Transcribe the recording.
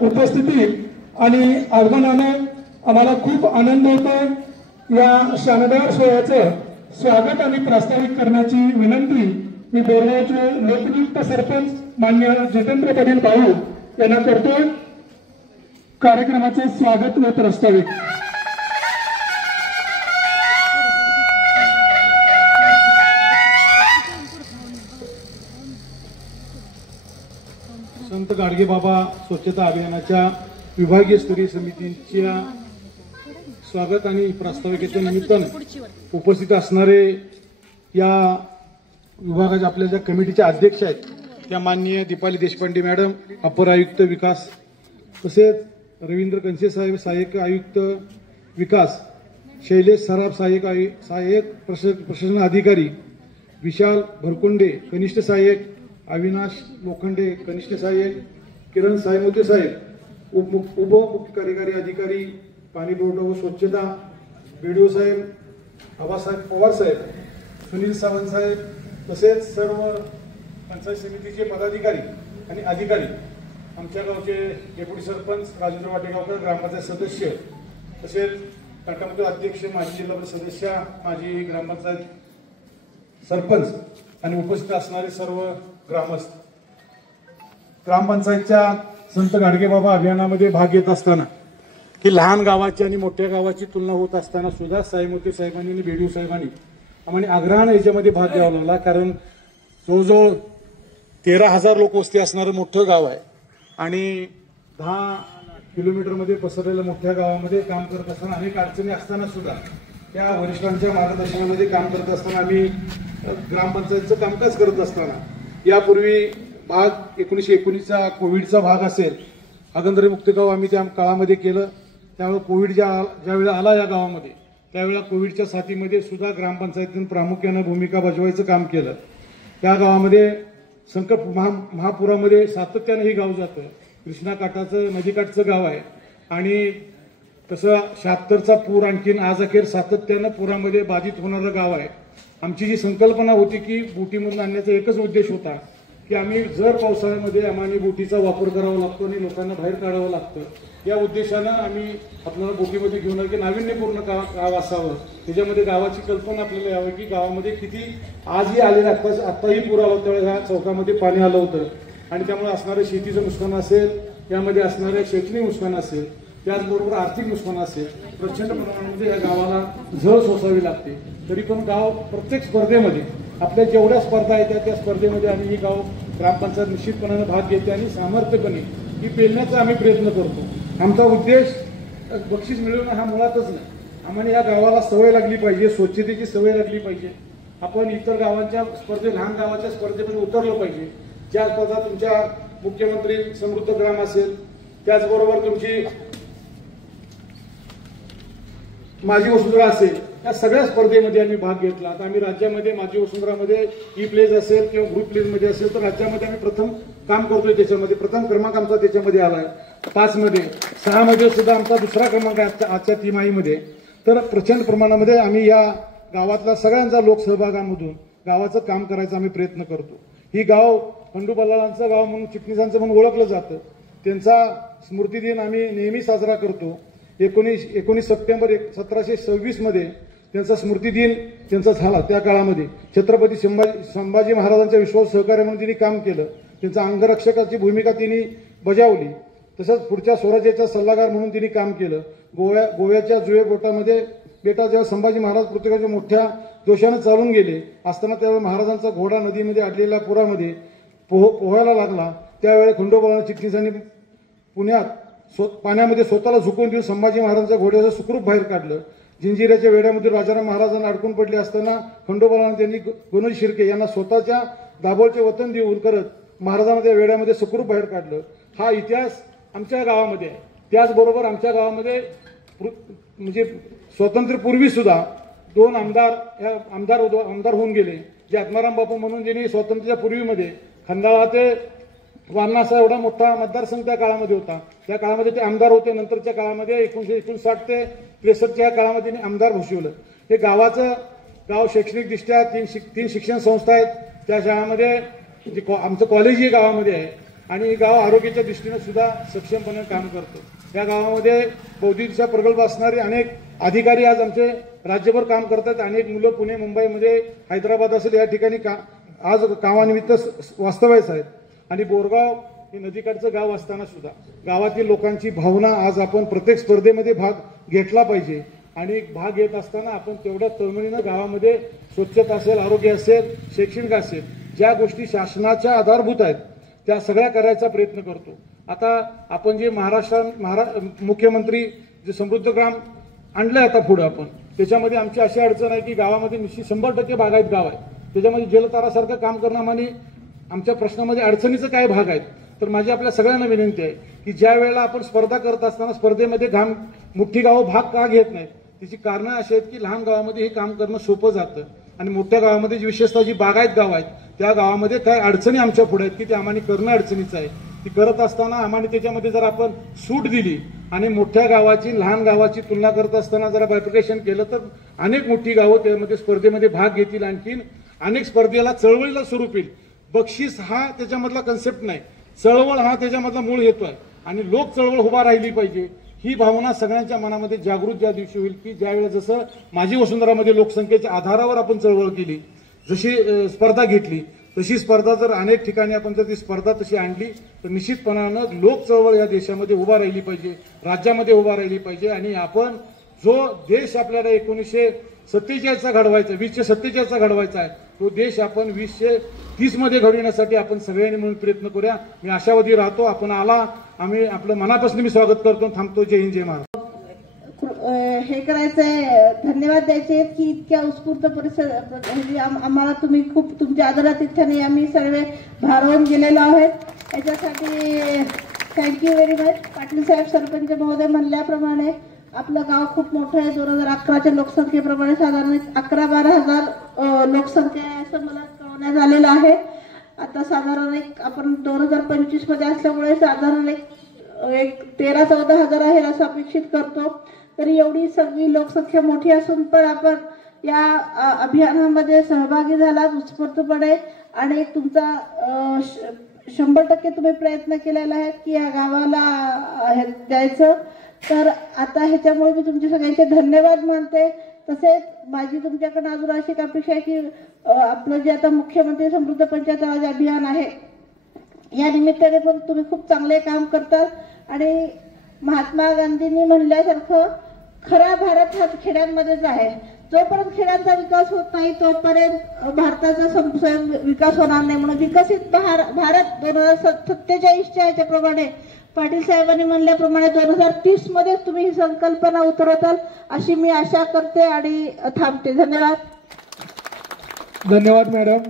उपस्थिती आणि आगमनाने आम्हाला खूप आनंद होतो। या शानदार सोहळ्याचं स्वागत आणि प्रास्ताविक करण्याची विनंती मी बोरगावचे नवनियुक्त सरपंच मान्य जितेंद्र पाटील भाऊ यांना करतोय। कार्यक्रमाचे स्वागत व प्रास्ताविक संत गाडगेबाबा स्वच्छता अभियानाच्या विभागीय स्तरीय समितीच्या स्वागत आणि प्रास्ताविकेच्या निमित्ताने उपस्थित असणारे या विभागाच्या आपल्या ज्या कमिटीच्या अध्यक्ष आहेत त्या माननीय दीपाली देशपांडे मॅडम, अपर आयुक्त विकास, तसेच रवींद्र कंसे साहेब सहाय्यक आयुक्त विकास, शैलेश सराफ सहाय्यक प्रशासन अधिकारी, विशाल भरकुंडे कनिष्ठ सहाय्यक, अविनाश लोखंडे कनिष्ठ सहाय्यक, किरण सायमोते साहेब उपमुख्य कार्यकारी अधिकारी पाणी पुरवठा व स्वच्छता, बीडीओ साहेब, आबासाहेब पवार साहेब, सुनील सावंत साहेब, तसेच सर्व पंचायत समितीचे पदाधिकारी आणि अधिकारी, आमच्या गावचे डेप्युटी सरपंच राजेंद्र वाटेगावकर, ग्रामपंचायत सदस्य, तसेच टाटामधील अध्यक्ष, माजी जिल्हा परिषद सदस्य, माजी ग्रामपंचायत सरपंच आणि उपस्थित असणारे सर्व ग्रामस्थ, ग्रामपंचायतच्या संत गाडगेबाबा अभियानामध्ये भाग घेत असताना की लहान गावाची आणि मोठ्या गावाची तुलना होत असताना सुद्धा सायमोते साहेबांनी आणि बीडीओ साहेबांनी आम्हाला आग्रहाने याच्यामध्ये भाग घ्यावा लागला। कारण जवळजवळ 13,000 लोक वस्ती असणारं मोठं गाव आहे आणि 10 किलोमीटरमध्ये पसरलेल्या मोठ्या गावामध्ये काम करत असताना अनेक अडचणी असताना सुद्धा त्या वरिष्ठांच्या मार्गदर्शनामध्ये काम करत असताना आम्ही ग्रामपंचायतचं कामकाज करत असताना यापूर्वी भाग 1919चा कोविडचा भाग असेल, आगंदरी मुक्त गाव आम्ही त्या काळामध्ये केलं। त्यामुळे कोविड ज्यावेळेला आला या गावामध्ये त्यावेळेला कोविडच्या साथीमध्ये सुद्धा ग्रामपंचायतीने प्रामुख्यानं भूमिका बजावायचं काम केलं। त्या गावामध्ये संकट महापुरामध्ये सातत्यानं हे गाव जातं, कृष्णाकाठाचं नदीकाठचं गाव आहे आणि तसं 76चा पूर आणखीन आज अखेर सातत्यानं पुरामध्ये बाधित होणारं गाव आहे। आमची जी संकल्पना होती की बोटीमधून आणण्याचा एकच उद्देश होता की आम्ही जर पावसाळ्यामध्ये आम्हाला बोटीचा वापर करावा लागतो आणि लोकांना बाहेर काढावं लागतं, या उद्देशानं आम्ही आपल्याला बोटीमध्ये घेऊन की नाविन्यपूर्ण गाव असावं, त्याच्यामध्ये गावाची कल्पना आपल्याला यावं की गावामध्ये किती आजही आलेलं आत्ताही पूर आला त्यावेळेस ह्या चौकामध्ये पाणी आलं होतं आणि त्यामुळे असणारं शेतीचं नुकसान असेल, यामध्ये असणारे शैक्षणिक नुकसान असेल, त्याचबरोबर आर्थिक नुकसान असेल, प्रचंड प्रमाणामध्ये या गावाला झळ सोसावी लागते। तरी पण गाव प्रत्येक स्पर्धेमध्ये आपल्या जेवढ्या स्पर्धा येतात त्या स्पर्धेमध्ये आम्ही ही गाव ग्रामपंचायत निश्चितपणाने भाग घेते आणि सामर्थ्यपणे ही पेलण्याचा आम्ही प्रयत्न करतो। आमचा उद्देश बक्षीस मिळवणं हा मुळातच नाही, आम्हाला या गावाला सवय लागली पाहिजे, स्वच्छतेची सवय लागली पाहिजे। आपण इतर गावांच्या स्पर्धे लहान गावाच्या स्पर्धेमध्ये उतरलो पाहिजे। ज्या स्पर्धा तुमच्या मुख्यमंत्री समृद्ध ग्राम असेल, त्याचबरोबर तुमची माझी वसुंधरा असेल, या सगळ्या स्पर्धेमध्ये आम्ही भाग घेतला। आता आम्ही राज्यामध्ये माझी वसुंधरामध्ये ई प्लेज असेल किंवा ग्रुप प्लेजमध्ये असेल तर राज्यामध्ये आम्ही प्रथम काम करतोय, त्याच्यामध्ये प्रथम क्रमांक आमचा त्याच्यामध्ये आलाय। 5 मध्ये 6 मध्ये सुद्धा आमचा दुसरा क्रमांक आहे आजच्या तिमाहीमध्ये। तर प्रचंड प्रमाणामध्ये आम्ही या गावातल्या सगळ्यांचा लोकसहभागामधून गावाचं काम करायचा आम्ही प्रयत्न करतो। ही गाव खंडोबालांचं गाव म्हणून, चिटणीसांचं म्हणून ओळखलं जातं। त्यांचा स्मृतिदिन आम्ही नेहमी साजरा करतो। 19 सप्टेंबर 1726 मध्ये त्यांचा स्मृतिदिन त्यांचा झाला। त्या काळामध्ये छत्रपती संभाजी महाराजांच्या विश्वास सहकार्य म्हणून त्यांनी काम केलं, त्यांचा अंगरक्षकाची भूमिका त्यांनी बजावली। तसंच पुढच्या स्वराज्याचा सल्लागार म्हणून त्यांनी काम केलं। गोव्याच्या जुळे बेटा जेव्हा संभाजी महाराज पृथ्वीच्या मोठ्या दोषानं चालून गेले असताना त्यावेळी महाराजांचा घोडा नदीमध्ये अडलेल्या पुरामध्ये पोहायला लागला, त्यावेळी खंडोबाला चिटणीसांनी पुण्यात पाण्यामध्ये स्वतःला झुकवून देऊन संभाजी महाराजांच्या घोड्याचं सुखरूप बाहेर काढलं। जिंजिऱ्याच्या वेड्यामध्ये राजाराम महाराजांना अडकून पडले असताना खंडोबाला त्यांनी गणोजी शिर्के यांना स्वतःच्या दाभोळचे वतन देऊन करत महाराजांना त्या वेड्यामध्ये सुखरूप बाहेर काढलं। हा इतिहास आमच्या गावामध्ये आहे। त्याचबरोबर आमच्या गावामध्ये म्हणजे स्वातंत्र्यपूर्वी सुद्धा 2 आमदार होऊन गेले, जे आत्माराम बापू म्हणून ज्यांनी स्वातंत्र्याच्या पूर्वीमध्ये खंडाळा ते वारणा असा एवढा मोठा मतदारसंघ त्या काळामध्ये होता। त्या काळामध्ये ते आमदार होते। नंतरच्या काळामध्ये 1959 ते 63 या काळामध्ये आमदार घोषवलं। हे गाव शैक्षणिकदृष्ट्या 3 शिक्षण संस्था आहेत। त्या शाळांमध्ये आमचं कॉलेजही गावामध्ये आहे आणि गाव आरोग्याच्या दृष्टीने सुद्धा सक्षमपणे काम करतो। या गावामध्ये बौद्धिकदृष्ट्या प्रगल्भ असणारे अनेक अधिकारी आज आमचे राज्यभर काम करतात। अनेक मुलं पुणे मुंबईमध्ये हैदराबाद असेल या ठिकाणी आज कामानिमित्त वास्तव्यास आहेत। आणि बोरगाव हे नदीकाठचं गाव असताना सुद्धा गावातील लोकांची भावना आज आपण प्रत्येक स्पर्धेमध्ये भाग घेतला पाहिजे आणि भाग घेत असताना आपण तेवढ्या तळमळीनं गावामध्ये स्वच्छता असेल, आरोग्य असेल, शैक्षणिक असेल, ज्या गोष्टी शासनाच्या आधारभूत आहेत त्या सगळ्या करायचा प्रयत्न करतो। आता आपण जे मुख्यमंत्री जे समृद्ध ग्राम आणलंय आता पुढे आपण त्याच्यामध्ये आमची अशी अडचण आहे की गावामध्ये निश्चित 100% बागायत गाव आहे, त्याच्यामध्ये जलतारासारखं काम करणं आणि आमच्या प्रश्नामध्ये अडचणीचं काय भाग आहेत। तर माझी आपल्या सगळ्यांना विनंती आहे की ज्या वेळेला आपण स्पर्धा करत असताना स्पर्धेमध्ये मोठी गावं भाग का घेत नाहीत त्याची कारणं अशी आहेत की लहान गावामध्ये हे काम करणं सोपं जातं आणि मोठ्या गावामध्ये विशेषतः जी बागायत गाव आहेत त्या गावामध्ये काय अडचणी आमच्या पुढे आहेत की ते आम्हाला करणं अडचणीचं आहे। ती करत असताना आम्हाला त्याच्यामध्ये जर आपण सूट दिली आणि मोठ्या गावाची लहान गावाची तुलना करत असताना जरा बायफिकेशन केलं तर अनेक मोठी गावं त्यामध्ये स्पर्धेमध्ये भाग घेतील। आणखीन अनेक स्पर्धेला चळवळीला स्वरूप येईल। बक्षीस हा त्याच्यामधला कन्सेप्ट नाही, चळवळ हा त्याच्यामधला मूळ हेतू आहे आणि लोक चळवळ उभा राहिली पाहिजे ही भावना सगळ्यांच्या मनामध्ये जागृत ज्या दिवशी होईल की ज्यावेळेला जसं माझी वसुंधरामध्ये लोकसंख्येच्या आधारावर आपण चळवळ केली, जशी स्पर्धा घेतली तशी स्पर्धा जर अनेक ठिकाणी आपण जर ती स्पर्धा तशी आणली तर निश्चितपणानं लोक चळवळ या देशामध्ये उभा राहिली पाहिजे, राज्यामध्ये उभा राहिली पाहिजे। आणि आपण जो देश आपल्याला 1947चा घडवायचा 2047चा घडवायचा आहे तो देश आपण 2030 मध्ये घडविण्यासाठी आपण सगळ्यांनी मिळून प्रयत्न करूया। मी आशावादी राहतो। आपण आला, आम्ही आपलं मनापासून मी स्वागत करतो, थांबतो। जय हिंद, जय महाराज। हे करायचंय, धन्यवाद द्यायचे की इतक्या उत्स्फूर्त परिसर आम्हाला तुम्ही खूप तुमच्या आदरातिथ्याने आम्ही सर्व भारावून गेलेलो आहोत। याच्यासाठी थँक्यू व्हेरी मच। पाटील साहेब सरपंच महोदय म्हणल्याप्रमाणे आपलं गाव खूप मोठं आहे। 2011च्या लोकसंख्येप्रमाणे साधारण 11-12 हजार लोकसंख्या आहे असं मला कळवण्यात आलेलं आहे। आता साधारण आपण 2025 मध्ये असल्यामुळे साधारण एक 13-14 हजार आहे असं अपेक्षित करतो। तरी एवढी सगळी लोकसंख्या मोठी असून पण आपण या अभियानामध्ये सहभागी झालात उत्स्फूर्तपणे आणि तुमचा 100% तुम्ही प्रयत्न केलेला आहे की या गावाला द्यायचं। तर आता ह्याच्यामुळे मी तुमचे सगळ्यांचे धन्यवाद मानते। तसेच माझी तुमच्याकडे अजून अशी एक अपेक्षा आहे की आपलं जे आता मुख्यमंत्री समृद्ध पंचायत राज अभियान आहे या निमित्ताने पण तुम्ही खूप चांगले काम करतात आणि महात्मा गांधींनी म्हणल्यासारखं खरा भारत हा खेड्यांमध्येच आहे। जोपर्यंत खेड्यांचा विकास होत नाही तोपर्यंत भारताचा विकास होणार नाही। म्हणून विकसित भारत 2047च्या याच्याप्रमाणे पाटील साहेबांनी म्हणल्याप्रमाणे 2030 मध्ये तुम्ही ही संकल्पना उतरवताल अशी मी आशा करते आणि थांबते। धन्यवाद। धन्यवाद मॅडम।